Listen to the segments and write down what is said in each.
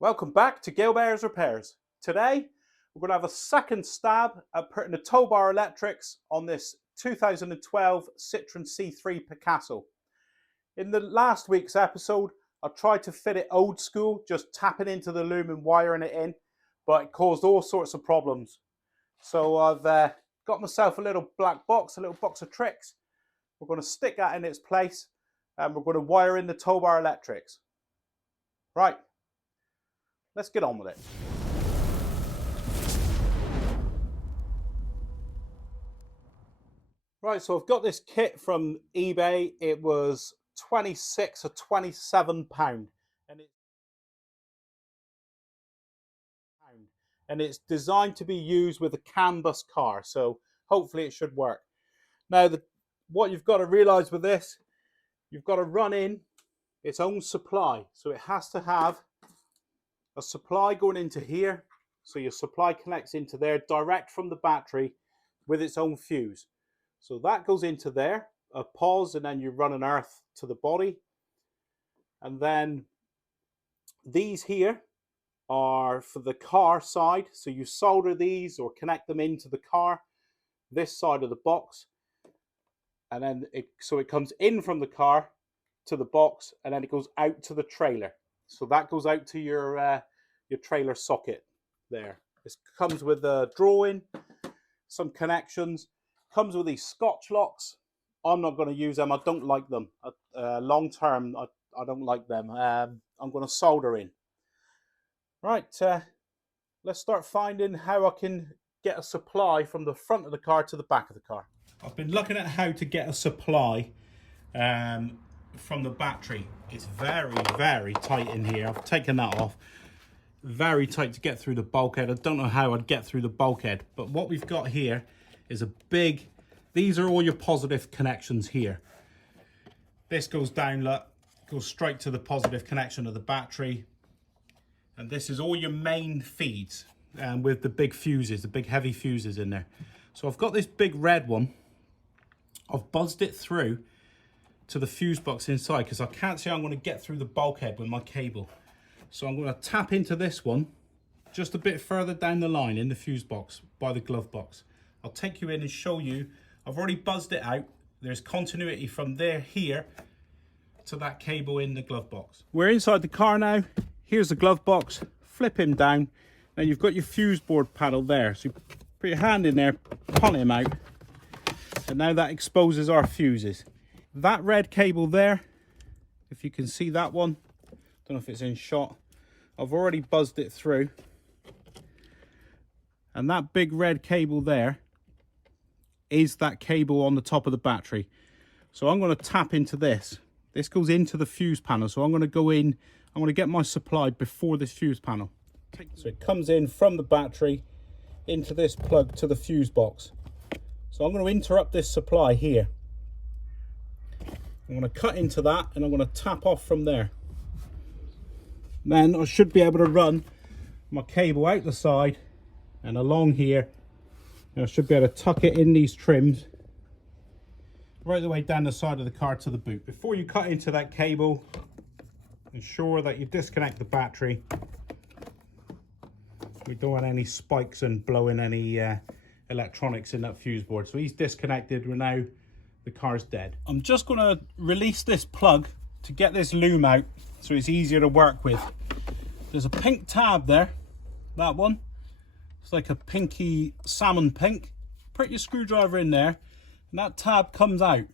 Welcome back to Gilbert's Repairs. Today we're going to have a second stab at putting the Towbar electrics on this 2012 Citroen C3 Picasso. In the last week's episode I tried to fit it old school, just tapping into the loom and wiring it in, but it caused all sorts of problems. So I've got myself a little black box, a little box of tricks. We're going to stick that in its place and we're going to wire in the Towbar electrics. Right. Let's get on with it. Right, so I've got this kit from eBay. It was 26 or 27 pound, and it's designed to be used with a CAN bus car, so hopefully it should work. Now, what you've got to realize with this, you've got to run in its own supply, so it has to have a supply going into here, so your supply connects into there direct from the battery with its own fuse. So that goes into there, a pause, and then you run an earth to the body. And then these here are for the car side, so you solder these or connect them into the car, this side of the box, and then it comes in from the car to the box, and then it goes out to the trailer. So that goes out to your trailer socket there. This comes with a drawing, some connections, comes with these Scotch locks. I'm not going to use them. I don't like them. Long term, I don't like them. I'm going to solder in. Right, let's start finding how I can get a supply from the front of the car to the back of the car. I've been looking at how to get a supply from the battery. It's very, very tight in here. I've taken that off. Very tight to get through the bulkhead. I don't know how I'd get through the bulkhead, but what we've got here is a big, these are all your positive connections here. This goes down, look, goes straight to the positive connection of the battery. And this is all your main feeds, with the big fuses, the big heavy fuses in there. So I've got this big red one. I've buzzed it through to the fuse box inside because I can't see how I'm going to get through the bulkhead with my cable. So I'm going to tap into this one just a bit further down the line in the fuse box by the glove box. I'll take you in and show you. I've already buzzed it out. There's continuity from here to that cable in the glove box. We're inside the car now. Here's the glove box. Flip him down. Now you've got your fuse board panel there. So you put your hand in there, pull him out. And now that exposes our fuses. That red cable there, if you can see that one, don't know if it's in shot. I've already buzzed it through. And that big red cable there is that cable on the top of the battery. So I'm going to tap into this. This goes into the fuse panel. So I'm going to go in, I'm going to get my supply before this fuse panel. So it comes in from the battery into this plug to the fuse box. So I'm going to interrupt this supply here. I'm going to cut into that and I'm going to tap off from there. Then I should be able to run my cable out the side and along here, and I should be able to tuck it in these trims right the way down the side of the car to the boot. Before you cut into that cable, ensure that you disconnect the battery. We don't want any spikes and blowing any electronics in that fuse board. So he's disconnected. Now the car's dead. I'm just going to release this plug to get this loom out so it's easier to work with. There's a pink tab there, that one. It's like a pinky salmon pink. Put your screwdriver in there and that tab comes out.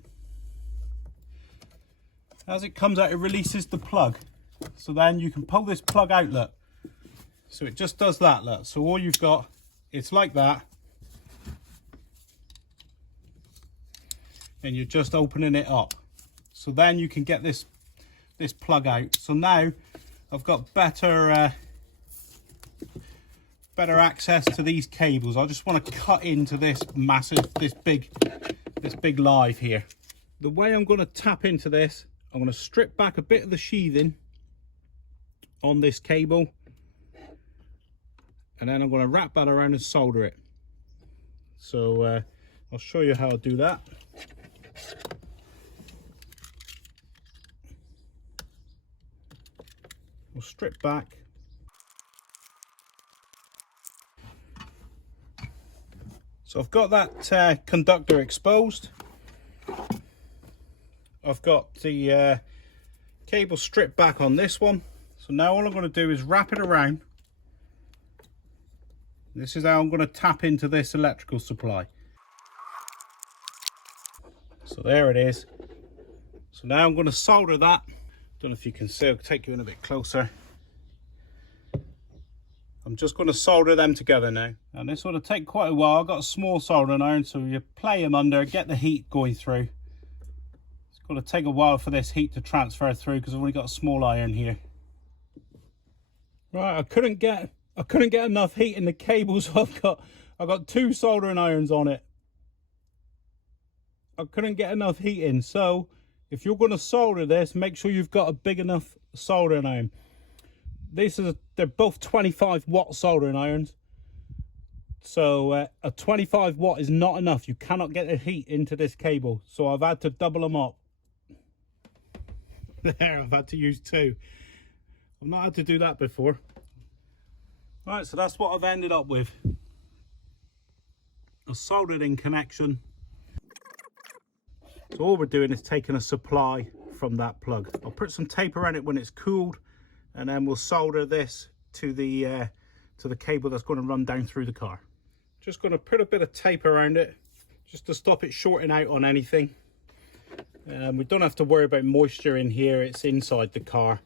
As it comes out, it releases the plug. So then you can pull this plug out, look. So it just does that, look. So all you've got, it's like that. And you're just opening it up. So then you can get this plug out. So now I've got better access to these cables. I just want to cut into this big live here. The way I'm going to tap into this, I'm going to strip back a bit of the sheathing on this cable, and then I'm going to wrap that around and solder it. So I'll show you how to do that. We'll strip back. So I've got that conductor exposed. I've got the cable stripped back on this one. So now all I'm going to do is wrap it around. This is how I'm going to tap into this electrical supply. So there it is. So now I'm going to solder that. Don't know if you can see, I'll take you in a bit closer. I'm just going to solder them together now. And this will take quite a while. I've got a small soldering iron, so you play them under, get the heat going through. It's going to take a while for this heat to transfer through because I've only got a small iron here. Right, I couldn't get enough heat in the cable, so I've got 2 soldering irons on it. I couldn't get enough heat in, so if you're going to solder this, make sure you've got a big enough soldering iron. They're both 25 watt soldering irons, so a 25 watt is not enough. You cannot get the heat into this cable, so I've had to double them up. There, I've had to use 2. I've not had to do that before. Right, so that's what I've ended up with. A soldered in connection. So all we're doing is taking a supply from that plug. I'll put some tape around it when it's cooled, and then we'll solder this to the cable that's going to run down through the car. Just going to put a bit of tape around it just to stop it shorting out on anything. We don't have to worry about moisture in here, it's inside the car.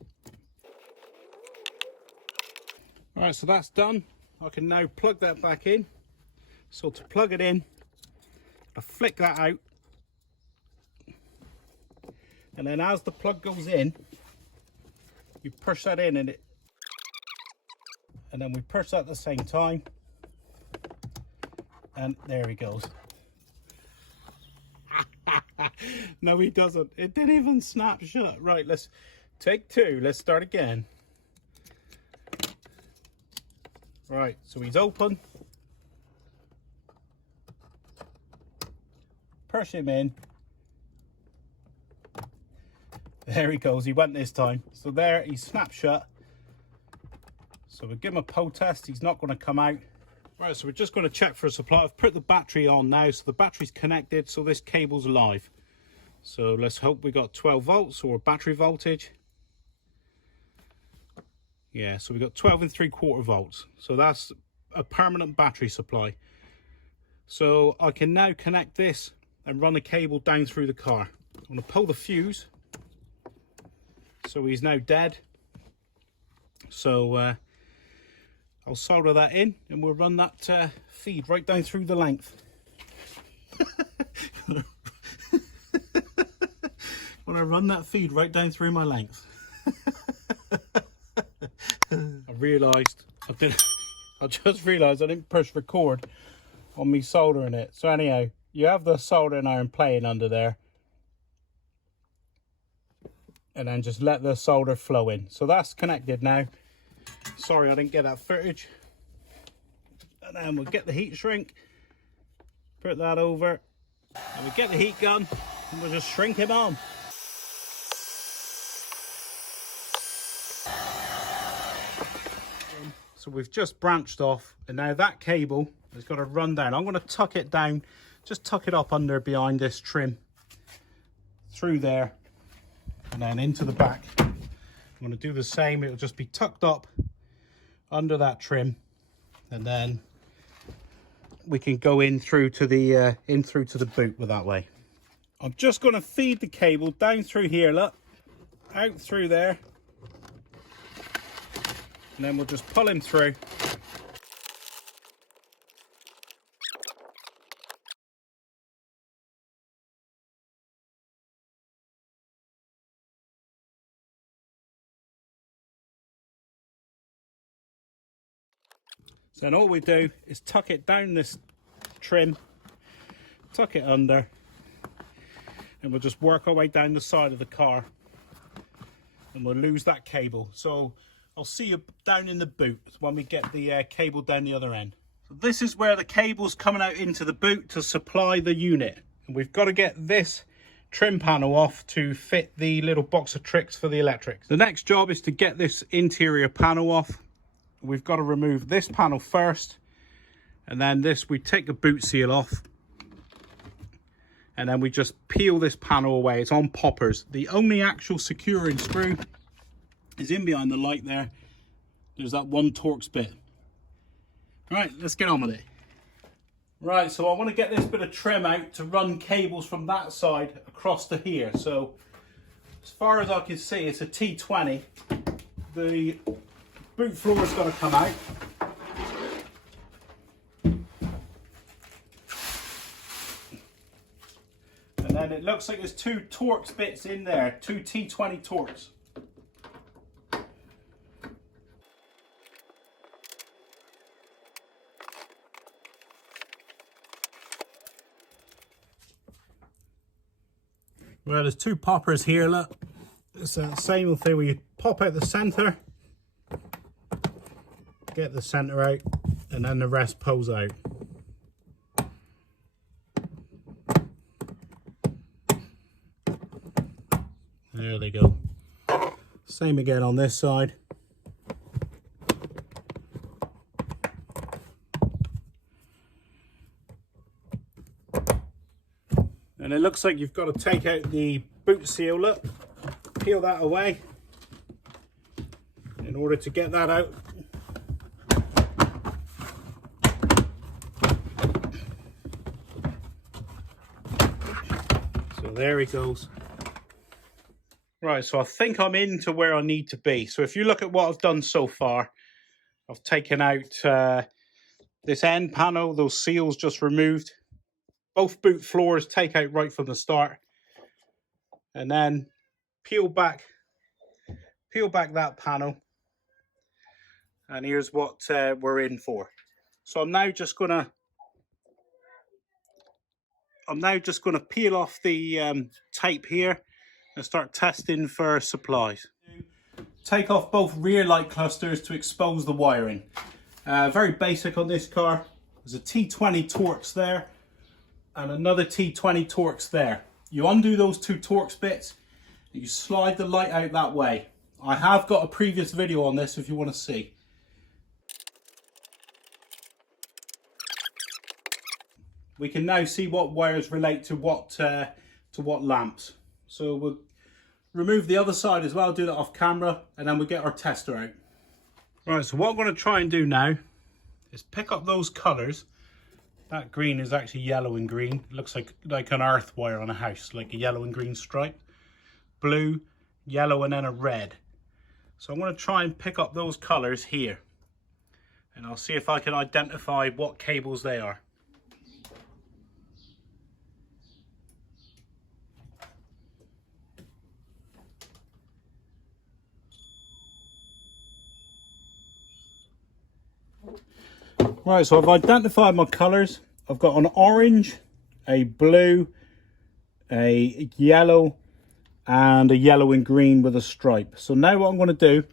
Alright, so that's done. I can now plug that back in. So to plug it in, I flick that out. And then as the plug goes in, you push that in and then we push that at the same time. And there he goes. No, he doesn't. It didn't even snap shut. Right, let's take 2. Let's start again. Right, so he's open. Push him in. There he goes. He went this time. So there, he snapped shut. So we'll give him a pull test. He's not going to come out. Right, so we're just going to check for a supply. I've put the battery on now, so the battery's connected, so this cable's live. So let's hope we got 12 volts or battery voltage. Yeah, so we got 12 3/4 volts. So that's a permanent battery supply. So I can now connect this and run the cable down through the car. I'm going to pull the fuse. So he's now dead. So I'll solder that in and we'll run that feed right down through the length. When I run that feed right down through my length. I just realised I didn't push record on me soldering it. So anyhow, you have the soldering iron playing under there. And then just let the solder flow in. So that's connected now. Sorry I didn't get that footage. And then we'll get the heat shrink, put that over, and we get the heat gun, and we'll just shrink him on. So we've just branched off, and now that cable has got to run down. I'm going to tuck it down, just tuck it up under behind this trim, through there, and then into the back. I'm going to do the same. It'll just be tucked up under that trim, and then we can go in through to the boot with that way. I'm just going to feed the cable down through here, look, out through there, and then we'll just pull him through. So then all we do is tuck it down this trim, tuck it under, and we'll just work our way down the side of the car, and we'll lose that cable. So I'll see you down in the boot when we get the cable down the other end. So this is where the cable's coming out into the boot to supply the unit. And we've got to get this trim panel off to fit the little box of tricks for the electrics. The next job is to get this interior panel off. We've got to remove this panel first, And then this, we take the boot seal off. And then we just peel this panel away. It's on poppers. The only actual securing screw is in behind the light there. There's that one Torx bit. Right, let's get on with it. Right, so I want to get this bit of trim out to run cables from that side across to here. So as far as I can see, it's a T20. The boot floor is going to come out. And then it looks like there's two Torx bits in there, two T20 Torx. Well, there's two poppers here, look. It's that same thing where you pop out the centre, get the centre out, and then the rest pulls out. There they go. Same again on this side. And it looks like you've got to take out the boot seal, look, peel that away in order to get that out. So there he goes. Right, so I think I'm into where I need to be. So if you look at what I've done so far, I've taken out this end panel, those seals just removed. Both boot floors take out right from the start, and then peel back that panel, and here's what we're in for. So I'm now just gonna peel off the tape here and start testing for supplies. Take off both rear light clusters to expose the wiring. Very basic on this car. There's a T20 Torx there and another T20 Torx there. You undo those two Torx bits, you slide the light out that way. I have got a previous video on this if you want to see. We can now see what wires relate to what lamps. So we'll remove the other side as well, do that off camera, and then we'll get our tester out. Right, so what I'm going to try and do now is pick up those colours. That green is actually yellow and green. It looks like an earth wire on a house, like a yellow and green stripe. Blue, yellow, and then a red. So I'm going to try and pick up those colours here. And I'll see if I can identify what cables they are. Right, so I've identified my colours. I've got an orange, a blue, a yellow, and a yellow and green with a stripe. So now what I'm going to do,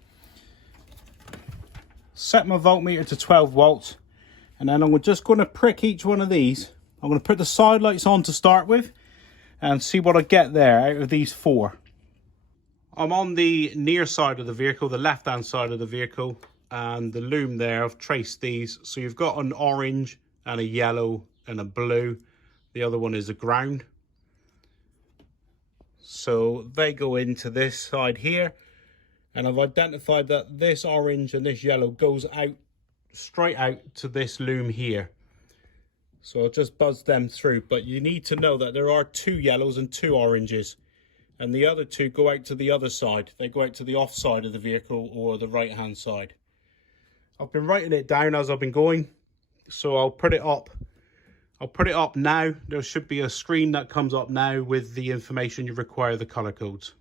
set my voltmeter to 12 volts, and then I'm just going to prick each one of these. I'm going to put the side lights on to start with and see what I get there out of these four. I'm on the near side of the vehicle, the left hand side of the vehicle, and the loom there, I've traced these. So you've got an orange and a yellow and a blue. The other one is a ground. So they go into this side here, and I've identified that this orange and this yellow goes out, straight out to this loom here. So I'll just buzz them through, but you need to know that there are two yellows and two oranges, and the other two go out to the other side. They go out to the off side of the vehicle or the right hand side. I've been writing it down as I've been going, so I'll put it up. I'll put it up now. There should be a screen that comes up now with the information you require, the color codes.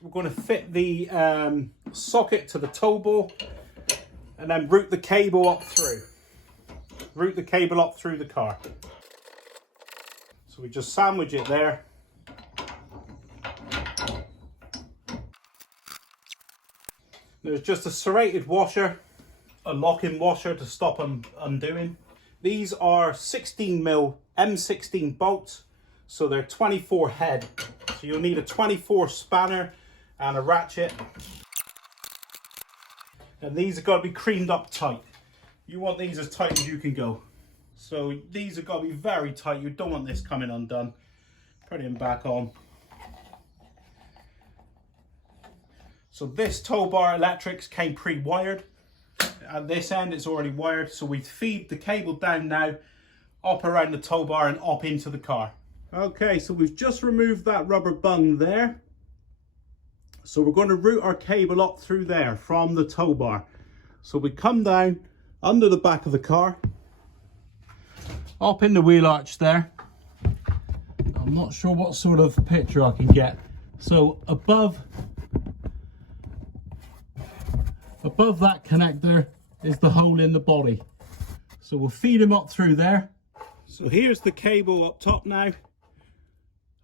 We're going to fit the socket to the Towbar and then route the cable up through. Route the cable up through the car. So we just sandwich it there. There's just a serrated washer, a lock-in washer to stop them undoing. These are 16mm M16 bolts, so they're 24 head. So you'll need a 24 spanner and a ratchet. And these have got to be creamed up tight. You want these as tight as you can go. So these have got to be very tight. You don't want this coming undone. Put them back on. So this Towbar electrics came pre-wired. At this end it's already wired, so we feed the cable down now, up around the Towbar and up into the car. Okay, so we've just removed that rubber bung there. So we're going to route our cable up through there from the Towbar. So we come down under the back of the car, up in the wheel arch there. I'm not sure what sort of picture I can get. So above that connector is the hole in the body. So we'll feed him up through there. So here's the cable up top now.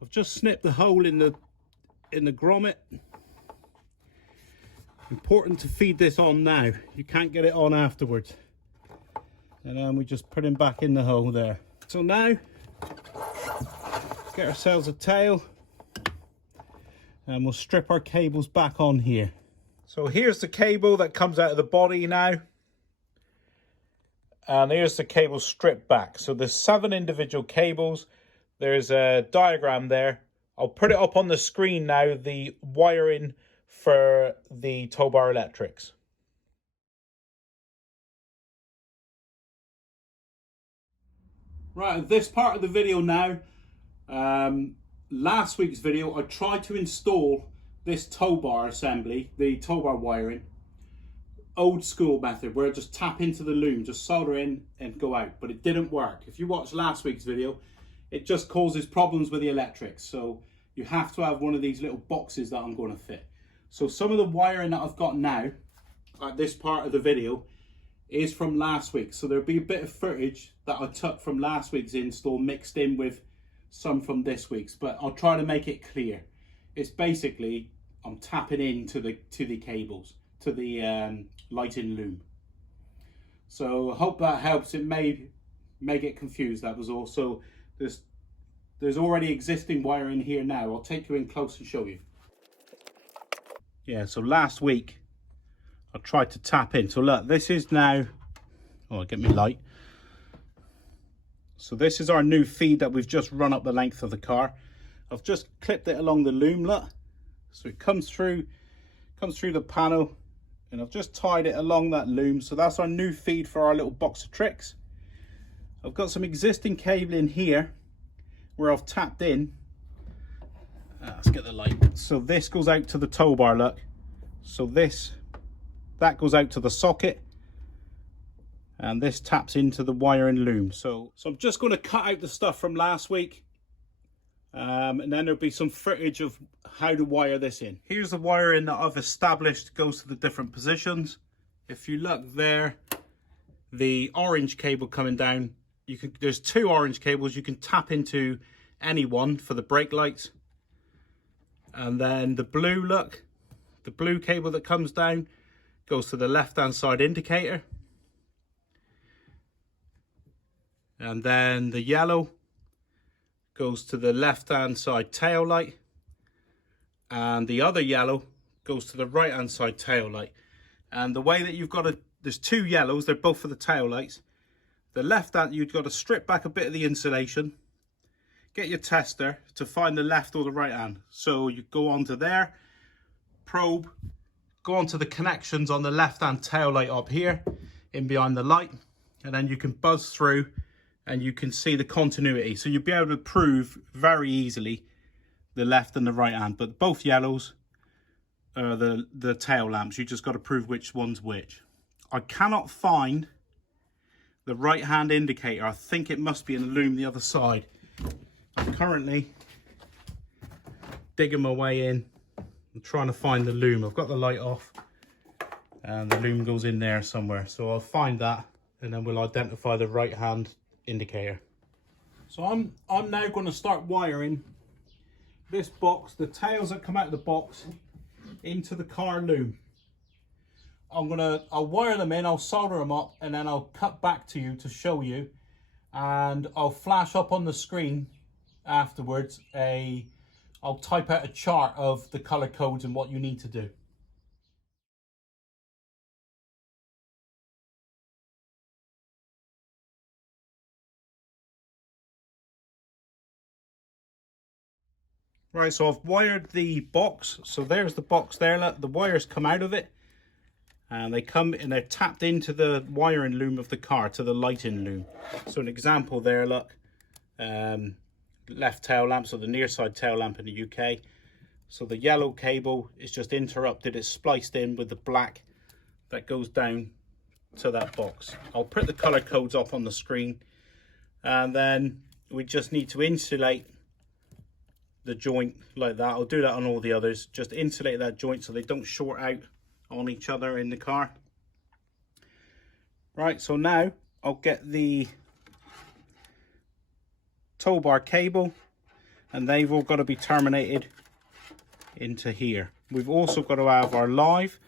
I've just snipped the hole in the grommet. Important to feed this on now. You can't get it on afterwards. And then we just put him back in the hole there. So now, get ourselves a tail and we'll strip our cables back on here. So here's the cable that comes out of the body now. And here's the cable stripped back. So there's 7 individual cables. There's a diagram there. I'll put it up on the screen now, the wiring for the Towbar electrics. Right, at this part of the video now, last week's video, I tried to install this Towbar assembly, the Towbar wiring, old school method where I just tap into the loom, just solder in and go out, but it didn't work. If you watched last week's video, it just causes problems with the electrics. So you have to have one of these little boxes that I'm going to fit. So some of the wiring that I've got now at this part of the video is from last week. So there'll be a bit of footage that I took from last week's install mixed in with some from this week's, but I'll try to make it clear. It's basically, I'm tapping into the cables, to the lighting loom. So I hope that helps. It may get confused, that was all. So there's already existing wiring here now. I'll take you in close and show you. Yeah, so last week I tried to tap in. So look, this is now, oh, get me light. So this is our new feed that we've just run up the length of the car. I've just clipped it along the loom, look. So it comes through the panel, and I've just tied it along that loom. So that's our new feed for our little box of tricks. I've got some existing cable in here where I've tapped in. Let's get the light. So this goes out to the Towbar, look. So that goes out to the socket, and this taps into the wiring loom. So I'm just going to cut out the stuff from last week, and then there'll be some footage of how to wire this in. Here's the wiring that I've established, goes to the different positions. If you look there, the orange cable coming down, there's 2 orange cables. You can tap into any one for the brake lights. And then the blue, look, the blue cable that comes down goes to the left hand side indicator. And then the yellow goes to the left hand side tail light, and the other yellow goes to the right hand side tail light. And the way that you've got to, there's 2 yellows, they're both for the tail lights. The left hand, you've got to strip back a bit of the insulation, get your tester to find the left or the right hand. So you go onto there, probe, go onto the connections on the left hand tail light up here, in behind the light, and then you can buzz through and you can see the continuity. So you'll be able to prove very easily the left and the right hand, but both yellows are the tail lamps. You just got to prove which one's which. I cannot find the right hand indicator. I think it must be in the loom the other side. I'm currently digging my way in. I'm trying to find the loom. I've got the light off and the loom goes in there somewhere. So I'll find that and then we'll identify the right hand indicator. So I'm now going to start wiring this box, the tails that come out of the box, into the car loom. I'll wire them in, I'll solder them up, and then I'll cut back to you to show you, and I'll flash up on the screen afterwards I'll type out a chart of the color codes and what you need to do. Right, so I've wired the box. So there's the box there. Look, the wires come out of it. And they come and they're tapped into the wiring loom of the car, to the lighting loom. So an example there, look. Left tail lamp, so the near side tail lamp in the UK. So the yellow cable is just interrupted. It's spliced in with the black that goes down to that box. I'll put the color codes up on the screen. And then we just need to insulate the joint like that. I'll do that on all the others. Just insulate that joint so they don't short out on each other in the car. Right, so now I'll get the Towbar cable, and they've all got to be terminated into here. We've also got to have our live,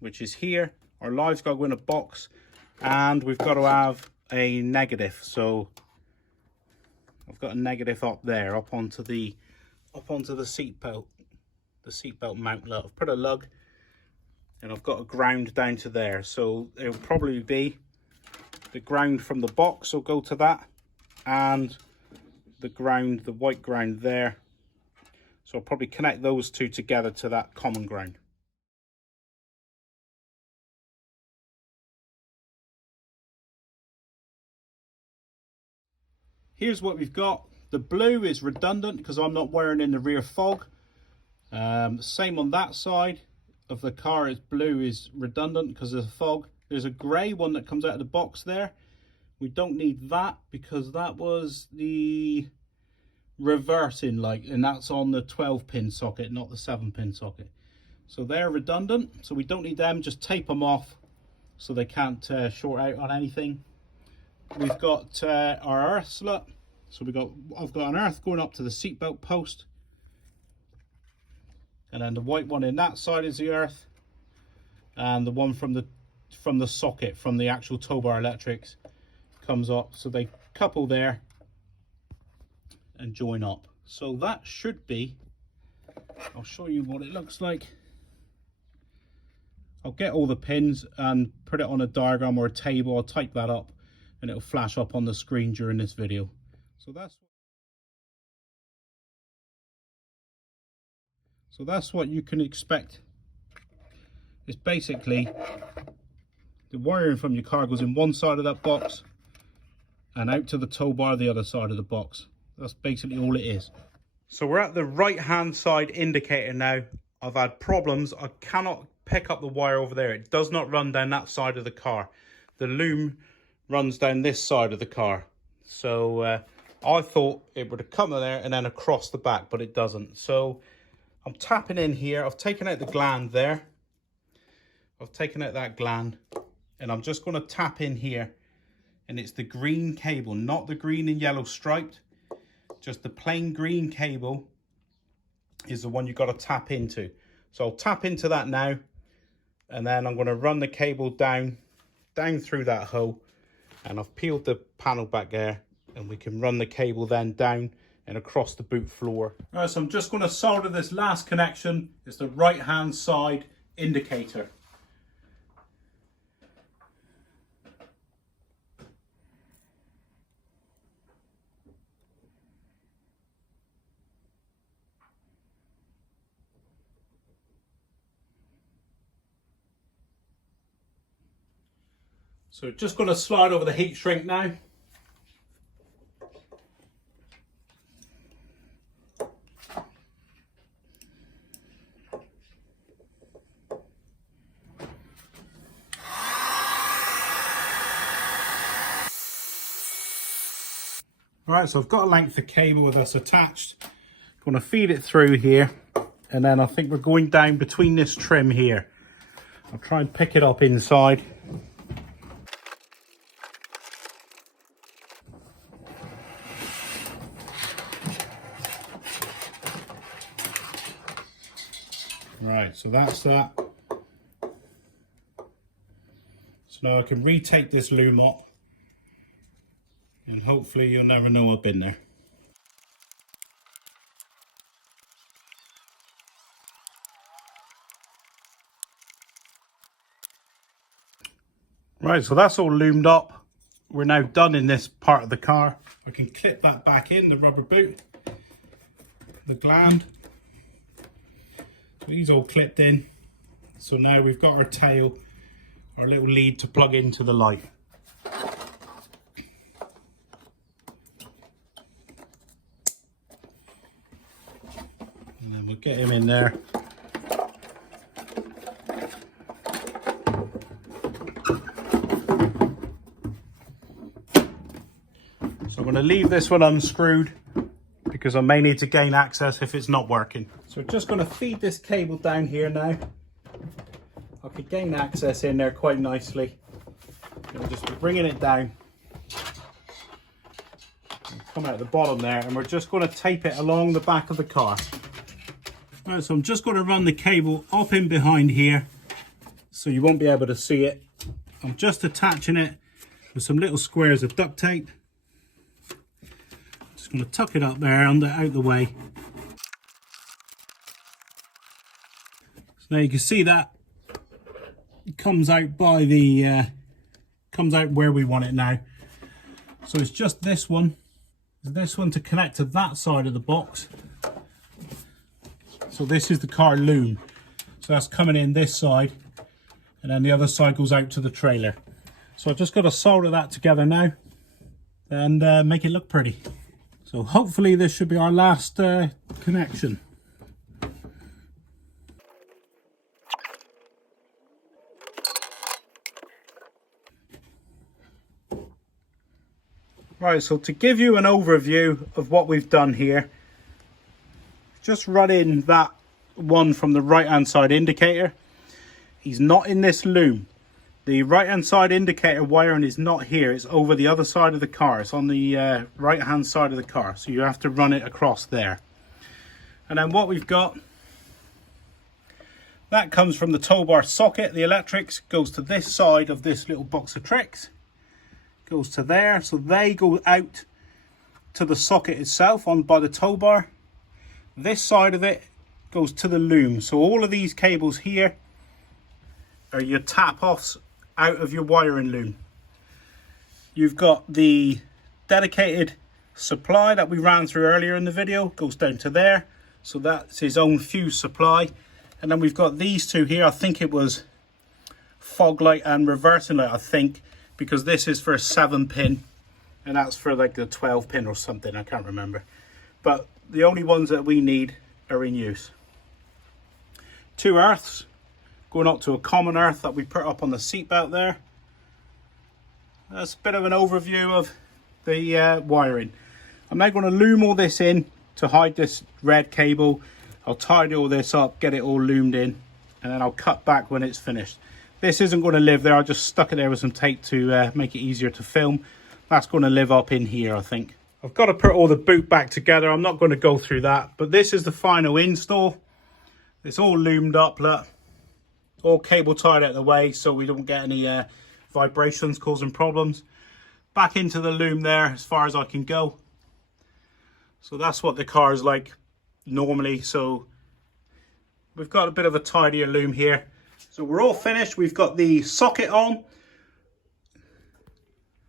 which is here. Our live's got to go in a box, and we've got to have a negative. So I've got a negative up there, up onto the seat belt, mount. Look, I've put a lug, and I've got a ground down to there. So it'll probably be the ground from the box will go to that, and the ground, the white ground there. So I'll probably connect those two together to that common ground. Here's what we've got. The blue is redundant because I'm not wiring in the rear fog. Same on that side of the car, is blue is redundant because of the fog. There's a grey one that comes out of the box there. We don't need that because that was the reversing light, and that's on the 12-pin socket, not the 7-pin socket. So they're redundant, so we don't need them. Just tape them off so they can't short out on anything. We've got our earth slut. So I've got an earth going up to the seatbelt post, and then the white one in that side is the earth, and the one from the socket from the actual Towbar electrics comes up. So they couple there and join up. So that should be, I'll show you what it looks like. I'll get all the pins and put it on a diagram or a table. I'll type that up and it'll flash up on the screen during this video. So that's what you can expect. It's basically the wiring from your car goes in one side of that box and out to the tow bar the other side of the box. That's basically all it is. So we're at the right hand side indicator now. I've had problems. I cannot pick up the wire over there. It does not run down that side of the car. The loom runs down this side of the car. So I thought it would have come there and then across the back, but it doesn't. So I'm tapping in here. I've taken out the gland there. I've taken out that gland, and I'm just going to tap in here. And it's the green cable, not the green and yellow striped. Just the plain green cable is the one you've got to tap into. So I'll tap into that now, and then I'm going to run the cable down through that hole, and I've peeled the panel back there, and we can run the cable then down and across the boot floor. All right, so I'm just going to solder this last connection. It's the right hand side indicator. So just going to slide over the heat shrink now. Right, so I've got a length of cable with us attached. I'm going to feed it through here, and then I think we're going down between this trim here. I'll try and pick it up inside. Right, so that's that. So now I can retake this loom up, and hopefully you'll never know I've been there. Right, so that's all loomed up. We're now done in this part of the car. I can clip that back in, the rubber boot. the gland. So he's all clipped in. So now we've got our tail, our little lead to plug into the light. And then we'll get him in there. So I'm going to leave this one unscrewed because I may need to gain access if it's not working. So we're just going to feed this cable down here now. I could gain access in there quite nicely. We'll just be bringing it down. Come out the bottom there, and we're just going to tape it along the back of the car. Right, so I'm just going to run the cable up in behind here so you won't be able to see it. I'm just attaching it with some little squares of duct tape. Just going to tuck it up there out the way. So now you can see that it comes out by the comes out where we want it now. So it's just this one. This one to connect to that side of the box. So this is the car loom. So that's coming in this side, and then the other side goes out to the trailer. So I've just got to solder that together now and make it look pretty. So hopefully this should be our last connection. Right, so to give you an overview of what we've done here, just run in that one from the right hand side indicator. He's not in this loom. The right hand side indicator wiring is not here, it's over the other side of the car. It's on the right hand side of the car, so you have to run it across there. And then what we've got, that comes from the Towbar socket. The electrics goes to this side of this little box of tricks, goes to there, so they go out to the socket itself on by the Towbar. This side of it goes to the loom. So all of these cables here are your tap offs out of your wiring loom. You've got the dedicated supply that we ran through earlier in the video, goes down to there. So that's his own fuse supply. And then we've got these two here. I think it was fog light and reversing light, I think, because this is for a 7-pin and that's for like the 12-pin or something, I can't remember. But the only ones that we need are in use. 2 earths going up to a common earth that we put up on the seat belt there. That's a bit of an overview of the wiring. I'm now going to loom all this in to hide this red cable. I'll tidy all this up, get it all loomed in, and then I'll cut back when it's finished. This isn't going to live there. I just stuck it there with some tape to make it easier to film. That's going to live up in here, I think. I've got to put all the boot back together. I'm not going to go through that, but this is the final install. It's all loomed up, look. All cable tied out of the way so we don't get any vibrations causing problems. Back into the loom there as far as I can go. So that's what the car is like normally. So we've got a bit of a tidier loom here. So we're all finished. We've got the socket on.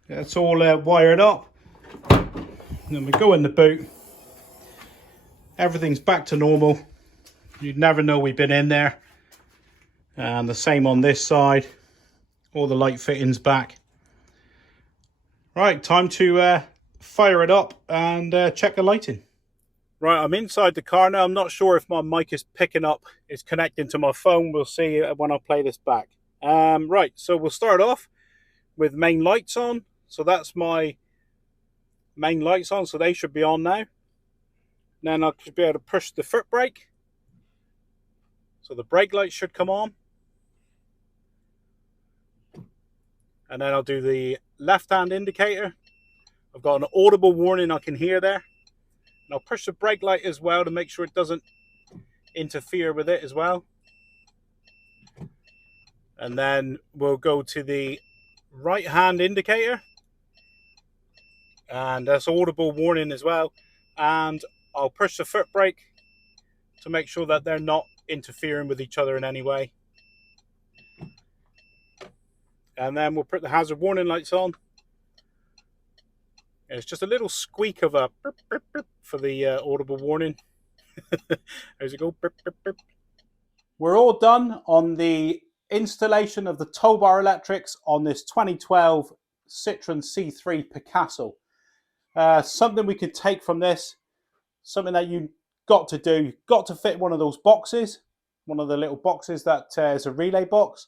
It's all wired up. And then we go in the boot. Everything's back to normal. You'd never know we've been in there. And the same on this side. All the light fittings back. Right, time to fire it up and check the lighting. Right, I'm inside the car now. I'm not sure if my mic is picking up. It's connecting to my phone. We'll see when I play this back. Right, so we'll start off with main lights on. So that's my main lights on, so they should be on now. Then I should be able to push the foot brake. So the brake light should come on. And then I'll do the left-hand indicator. I've got an audible warning I can hear there. And I'll push the brake light as well to make sure it doesn't interfere with it as well. And then we'll go to the right-hand indicator. And that's audible warning as well. And I'll push the foot brake to make sure that they're not interfering with each other in any way. And then we'll put the hazard warning lights on. And it's just a little squeak of a burp, burp, burp for the audible warning. As you go. Burp, burp, burp. We're all done on the installation of the Towbar electrics on this 2012 Citroen C3 Picasso. Something we can take from this, something that you got to do, you've got to fit one of those boxes, one of the little boxes that is a relay box,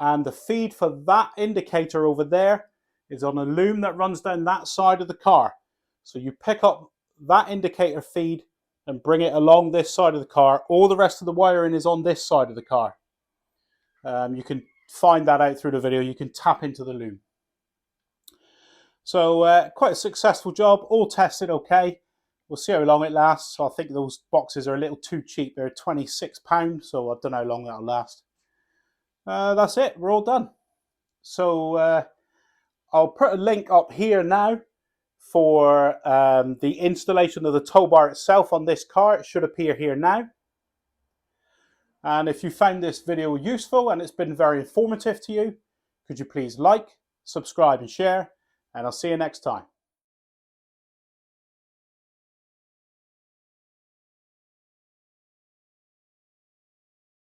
and the feed for that indicator over there is on a loom that runs down that side of the car. So you pick up that indicator feed and bring it along this side of the car. All the rest of the wiring is on this side of the car. You can find that out through the video. You can tap into the loom. So quite a successful job, all tested okay. We'll see how long it lasts. I think those boxes are a little too cheap. They're £26, so I don't know how long that'll last. That's it, we're all done. So I'll put a link up here now for the installation of the Towbar itself on this car. It should appear here now. And if you found this video useful and it's been very informative to you, could you please like, subscribe and share, and I'll see you next time.